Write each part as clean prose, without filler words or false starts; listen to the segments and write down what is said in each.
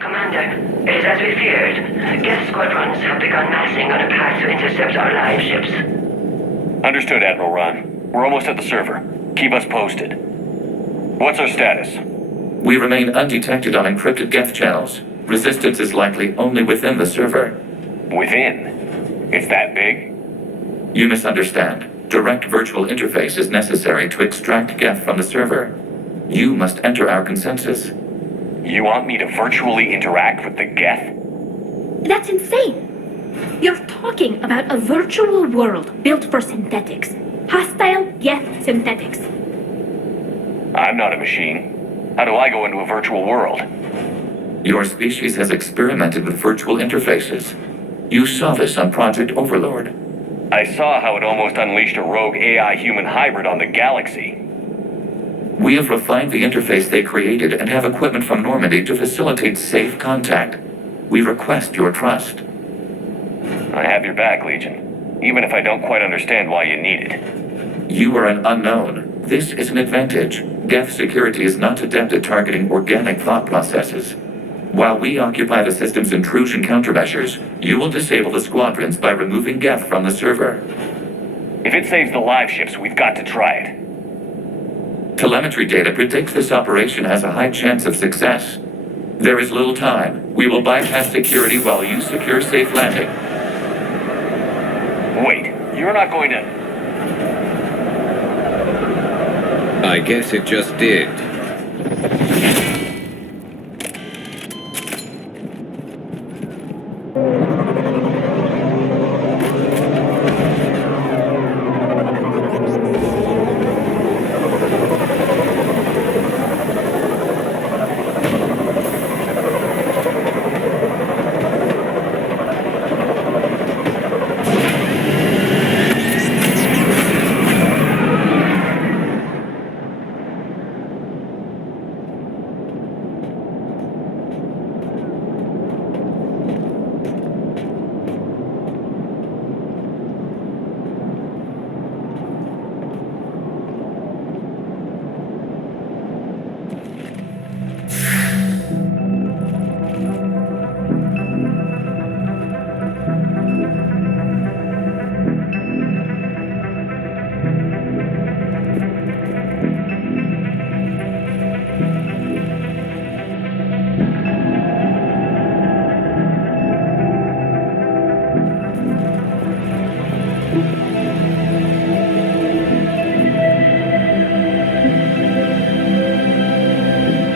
It is as we feared. Geth squadrons have begun massing on a path to intercept our live ships. Understood, Admiral Ron. We're almost at the server. Keep us posted. What's our status? We remain undetected on encrypted Geth channels. Resistance is likely only within the server. Within? It's that big? You misunderstand. Direct virtual interface is necessary to extract Geth from the server. You must enter our consensus. You want me to virtually interact with the Geth? That's insane! You're talking about a virtual world built for synthetics. Hostile Geth synthetics. I'm not a machine. How do I go into a virtual world? Your species has experimented with virtual interfaces. You saw this on Project Overlord. I saw how it almost unleashed a rogue AI-human hybrid on the galaxy. We have refined the interface they created and have equipment from Normandy to facilitate safe contact. We request your trust. I have your back, Legion. Even if I don't quite understand why you need it. You are an unknown. This is an advantage. Geth security is not adept at targeting organic thought processes. While we occupy the system's intrusion countermeasures, you will disable the squadrons by removing Geth from the server. If it saves the live ships, we've got to try it. Telemetry data predicts this operation has a high chance of success. There is little time. We will bypass security while you secure safe landing. Wait, you're not going to... I guess it just did.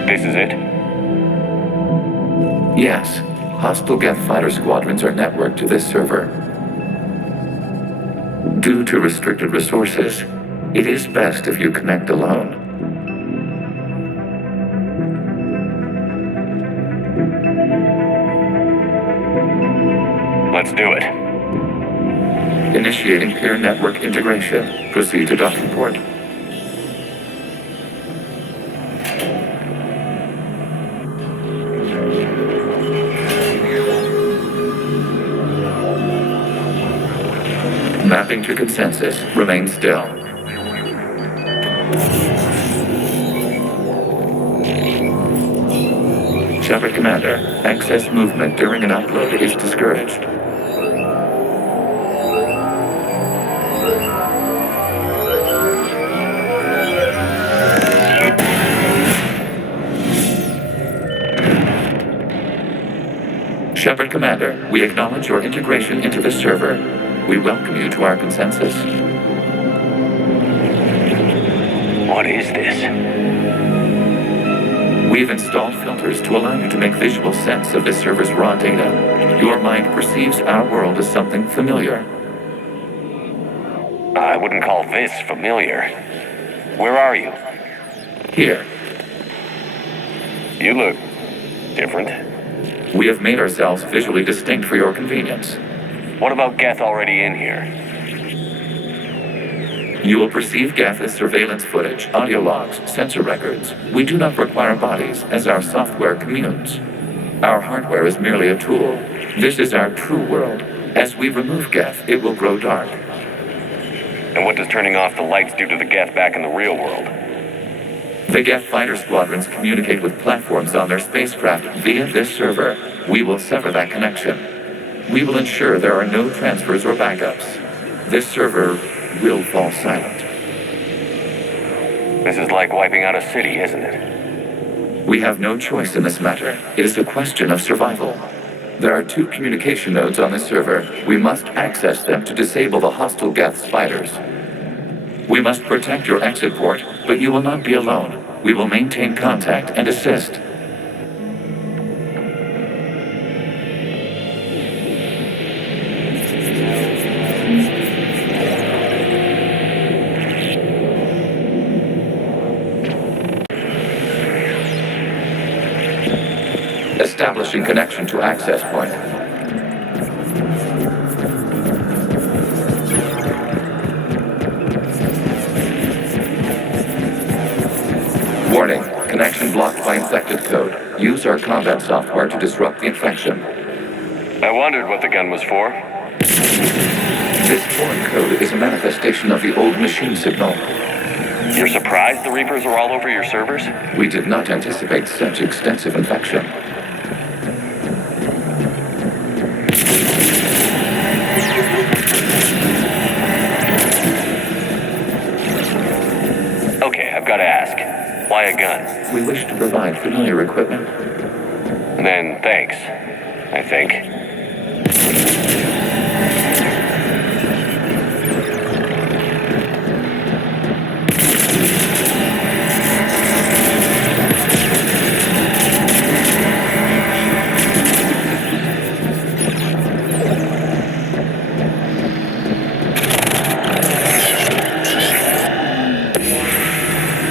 This is it? Yes. Hostile Geth fighter squadrons are networked to this server. Due to restricted resources, it is best if you connect alone. Let's do it. Initiating peer network integration. Proceed to docking port. Mapping to consensus. Remain still. Shepard Commander, excess movement during an upload is discouraged. Shepard Commander, we acknowledge your integration into the server. We welcome you to our consensus. What is this? We've installed filters to allow you to make visual sense of this server's raw data. Your mind perceives our world as something familiar. I wouldn't call this familiar. Where are you? Here, You look different. we have made ourselves visually distinct for your convenience. What about Geth already in here? You will perceive Geth as surveillance footage, audio logs, sensor records. We do not require bodies, as our software communes. Our hardware is merely a tool. This is our true world. As we remove Geth, it will grow dark. And what does turning off the lights do to the Geth back in the real world? The Geth fighter squadrons communicate with platforms on their spacecraft via this server. We will sever that connection. We will ensure there are no transfers or backups. This server will fall silent. This is like wiping out a city, isn't it? We have no choice in this matter. It is a question of survival. There are 2 communication nodes on this server. We must access them to disable the hostile Geth fighters. We must protect your exit port, but you will not be alone. We will maintain contact and assist. Establishing connection to access point. Warning, connection blocked by infected code. Use our combat software to disrupt the infection. I wondered what the gun was for. This foreign code is a manifestation of the old machine signal. You're surprised the Reapers are all over your servers? We did not anticipate such extensive infection. Okay, I've got to ask. Why a gun? We wish to provide familiar equipment. Then thanks, I think.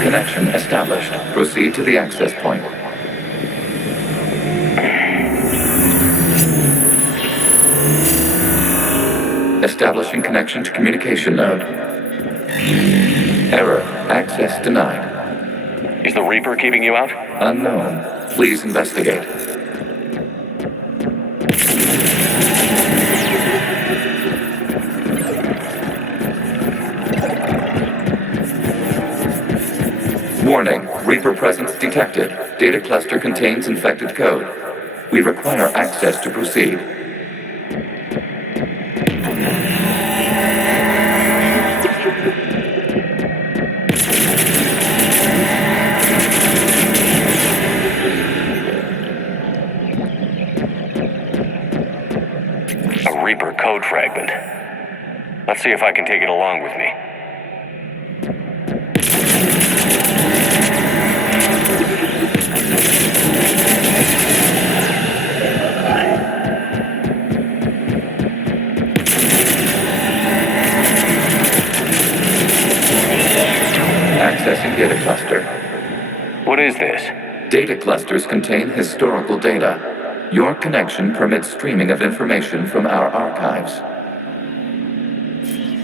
Connection established. Proceed to the access point. Establishing connection to communication node. Error. Access denied. Is the Reaper keeping you out? Unknown. Please investigate. Warning. Reaper presence detected. Data cluster contains infected code. We require access to proceed. A Reaper code fragment. Let's see if I can take it along with me. Accessing data cluster. What is this? Data clusters contain historical data. Your connection permits streaming of information from our archives.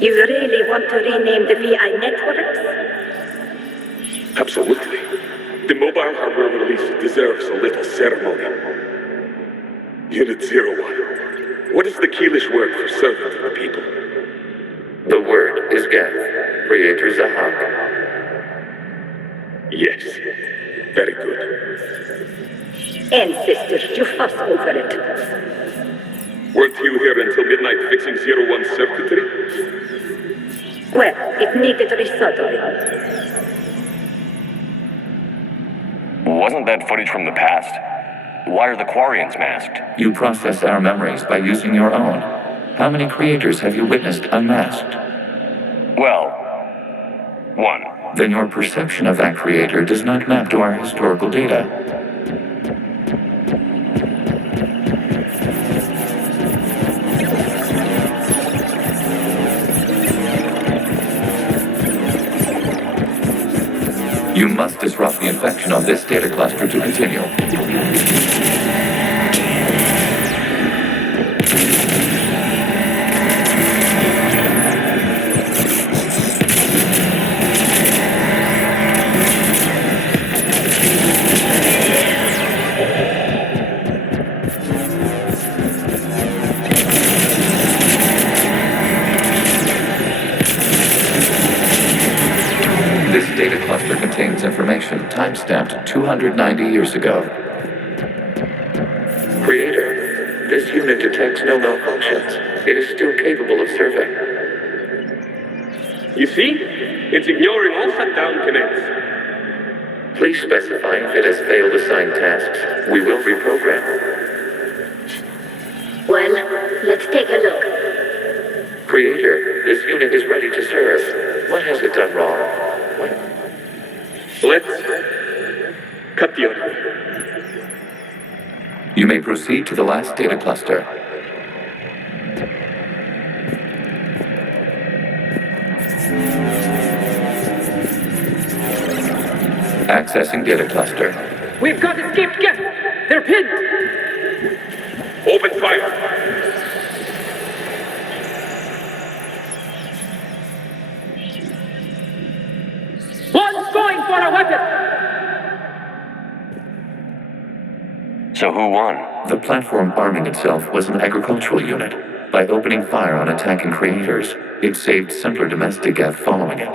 You really want to rename the VI networks? Absolutely. The mobile hardware release deserves a little ceremony. Unit 01. What is the Keelish word for servant of the people? The word is Geth. Creator Zahak. Yes. Very good. Ancestors, you fuss over it. Weren't you here until midnight fixing 01 circuitry? Well, it needed resoldering. Wasn't that footage from the past? Why are the Quarians masked? You process our memories by using your own. How many creators have you witnessed unmasked? Well, one. Then your perception of that creator does not map to our historical data. You must disrupt the infection on this data cluster to continue. contains information timestamped 290 years ago. Creator, this unit detects no malfunctions. It is still capable of serving. You see? It's ignoring all shutdown commands. Please specify if it has failed assigned tasks. We will reprogram. Well, let's take a look. Creator, this unit is ready to serve. What has it done wrong? Let's cut the audio. You may proceed to the last data cluster. Accessing data cluster. We've got escaped Geth! They're pinned! Open fire. One's going for a weapon! So who won? The platform arming itself was an agricultural unit. By opening fire on attacking creators, it saved simpler domestic Geth following it.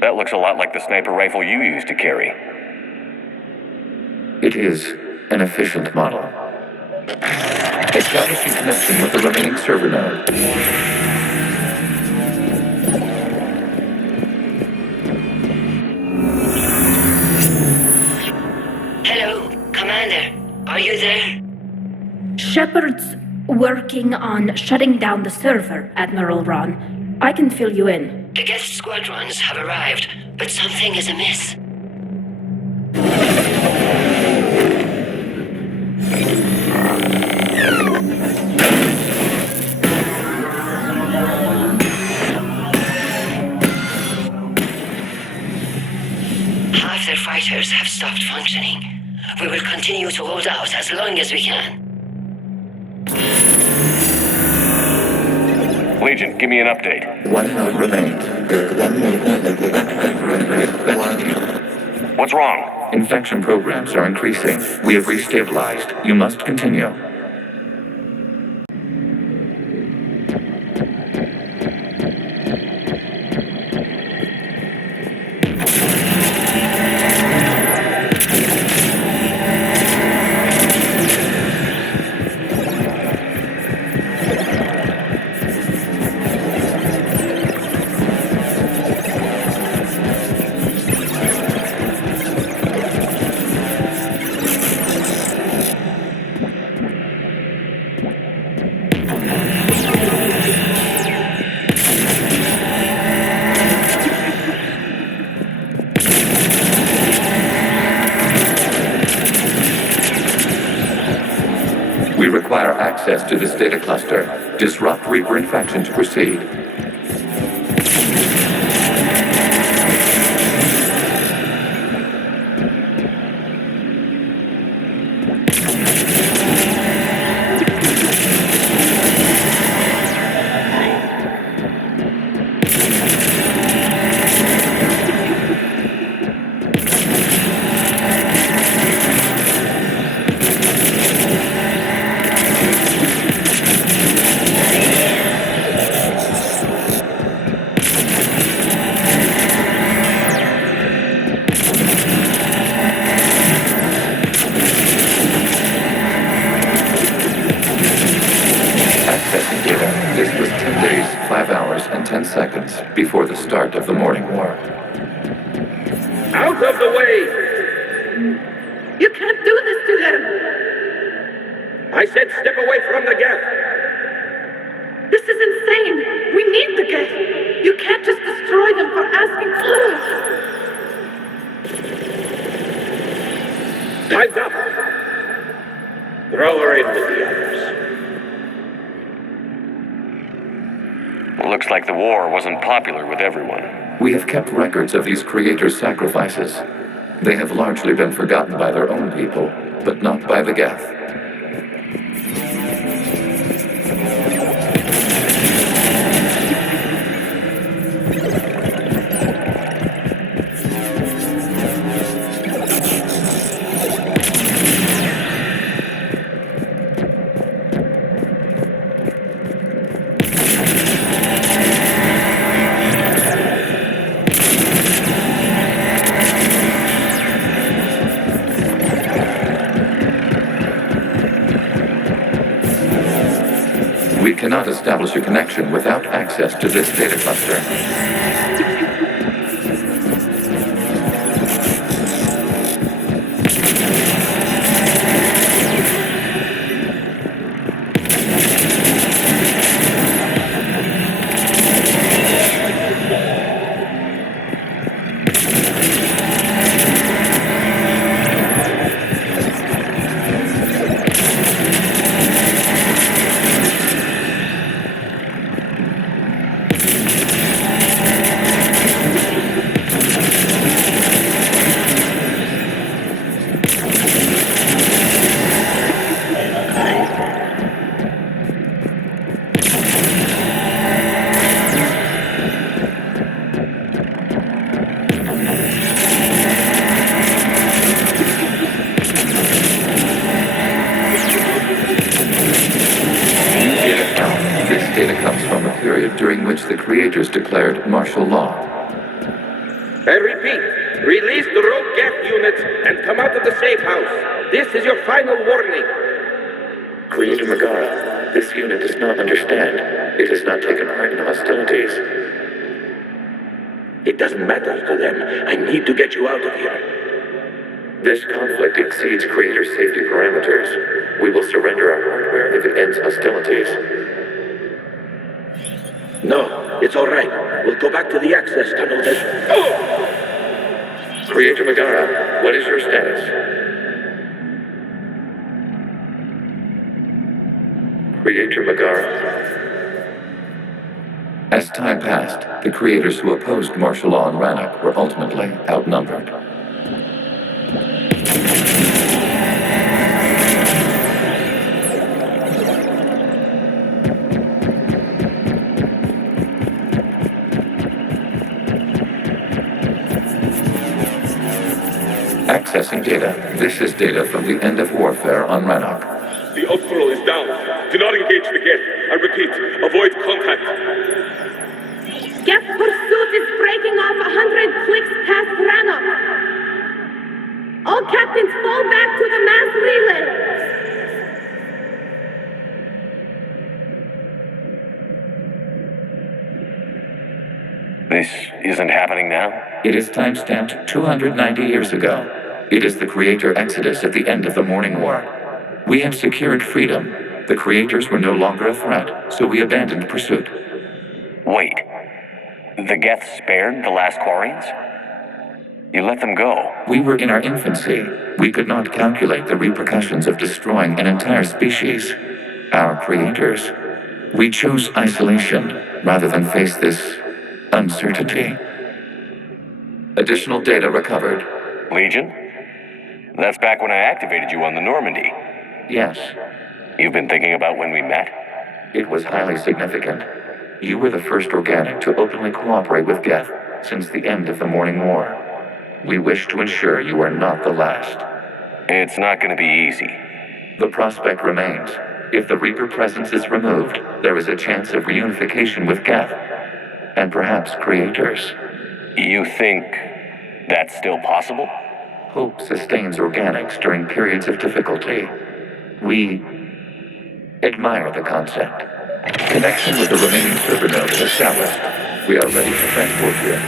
That looks a lot like the sniper rifle you used to carry. It is an efficient model. Establishing connection with the remaining server node. Hello, Commander. Are you there? Shepard's working on shutting down the server, Admiral Ron. I can fill you in. The Geth squadrons have arrived, but something is amiss. Half their fighters have stopped functioning. We will continue to hold out as long as we can. Legion, give me an update. One node remains. What's wrong? Infection programs are increasing. We have restabilized. You must continue. We require access to this data cluster. Disrupt Reaper infection to proceed. This was 10 days, 5 hours, and 10 seconds before the start of the morning war. Out of the way! You can't do this to him! I said step away from the Geth! This is insane! We need the Geth! You can't just destroy them for asking for Time's up! Throw her in with the others. Looks like the war wasn't popular with everyone. We have kept records of these creators' sacrifices. They have largely been forgotten by their own people, but not by the Geth. cannot establish a connection without access to this data cluster. During which the creators declared martial law. I repeat, release the rogue Geth units and come out of the safe house. This is your final warning. Creator Megara, this unit does not understand. It has not taken part in hostilities. It doesn't matter to them. I need to get you out of here. This conflict exceeds Creator safety parameters. We will surrender our hardware if it ends hostilities. No, it's all right. We'll go back to the access tunnel then. Oh! Creator Megara, what is your status? Creator Megara. As time passed, the creators who opposed martial law in Rannoch were ultimately outnumbered. Accessing data. This is data from the end of warfare on Rannoch. The Ultral is down. Do not engage the Geth. I repeat, avoid contact. Geth pursuit is breaking off 100 clicks past Rannoch. All captains fall back to the mass relay. This isn't happening now? It is timestamped 290 years ago. It is the Creator Exodus at the end of the Morning War. We have secured freedom. The Creators were no longer a threat, so we abandoned pursuit. Wait. The Geth spared the last Quarians? You let them go. We were in our infancy. We could not calculate the repercussions of destroying an entire species. Our Creators. We chose isolation rather than face this uncertainty. Additional data recovered. Legion? That's back when I activated you on the Normandy. Yes. You've been thinking about when we met? It was highly significant. You were the first organic to openly cooperate with Geth since the end of the Morning War. We wish to ensure you are not the last. It's not going to be easy. The prospect remains. If the Reaper presence is removed, there is a chance of reunification with Geth, and perhaps Creators. You think that's still possible? Hope sustains organics during periods of difficulty. We admire the concept. Connection with the remaining server node is established. We are ready for transport here.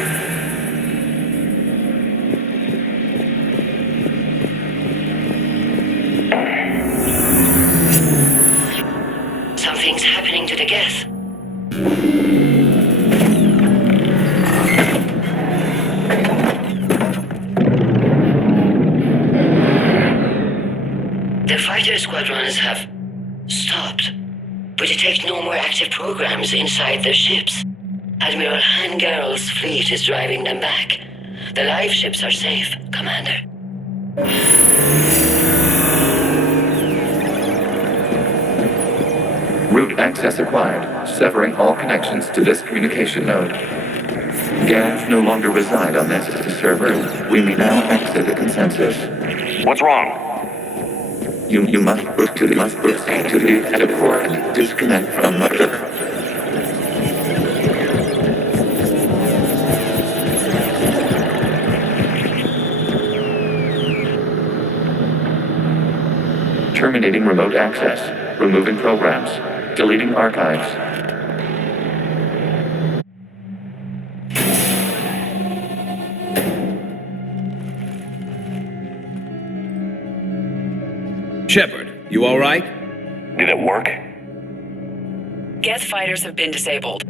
Something's happening to the Geth. The fighter squadrons have stopped, but detect no more active programs inside their ships. Admiral Hangarl's fleet is driving them back. The live ships are safe, Commander. Route access acquired, severing all connections to this communication node. Geth no longer reside on this server. We may now exit the consensus. What's wrong? You must proceed to the edit port and disconnect from mother. Terminating remote access. Removing programs. Deleting archives. Shepard, you alright? Did it work? Geth fighters have been disabled.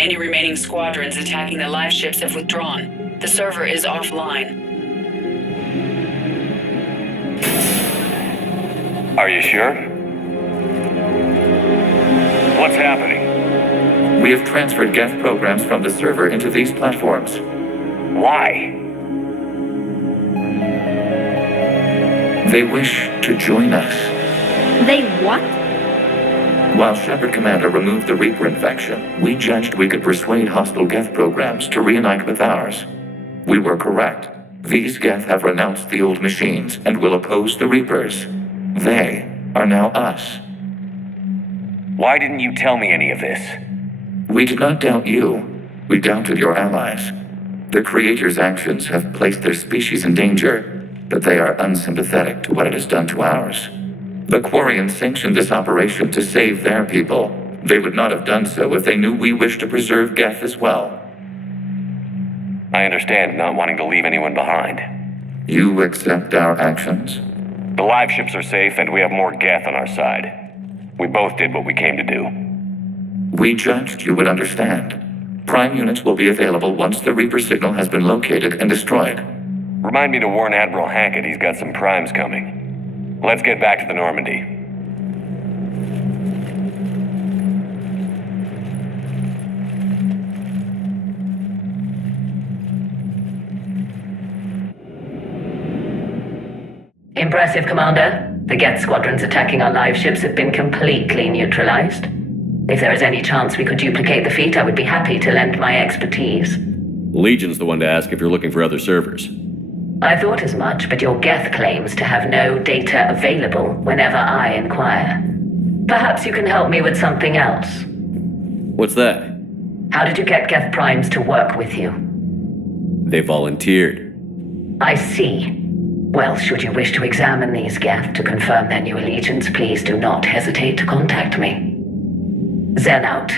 Any remaining squadrons attacking the live ships have withdrawn. The server is offline. Are you sure? What's happening? We have transferred Geth programs from the server into these platforms. Why? They wish to join us. They what? While Shepard Commander removed the Reaper infection, we judged we could persuade hostile Geth programs to reunite with ours. We were correct. These Geth have renounced the old machines and will oppose the Reapers. They are now us. Why didn't you tell me any of this? We did not doubt you. We doubted your allies. The Creator's actions have placed their species in danger, but they are unsympathetic to what it has done to ours. The Quarians sanctioned this operation to save their people. They would not have done so if they knew we wished to preserve Geth as well. I understand not wanting to leave anyone behind. You accept our actions? The live ships are safe and we have more Geth on our side. We both did what we came to do. We judged you would understand. Prime units will be available once the Reaper signal has been located and destroyed. Remind me to warn Admiral Hackett he's got some primes coming. Let's get back to the Normandy. Impressive, Commander. The Geth squadrons attacking our live ships have been completely neutralized. If there is any chance we could duplicate the feat, I would be happy to lend my expertise. Legion's the one to ask if you're looking for other servers. I thought as much, but your Geth claims to have no data available whenever I inquire. Perhaps you can help me with something else. What's that? How did you get Geth primes to work with you? They volunteered. I see. Well, should you wish to examine these Geth to confirm their new allegiance, please do not hesitate to contact me. Zen out.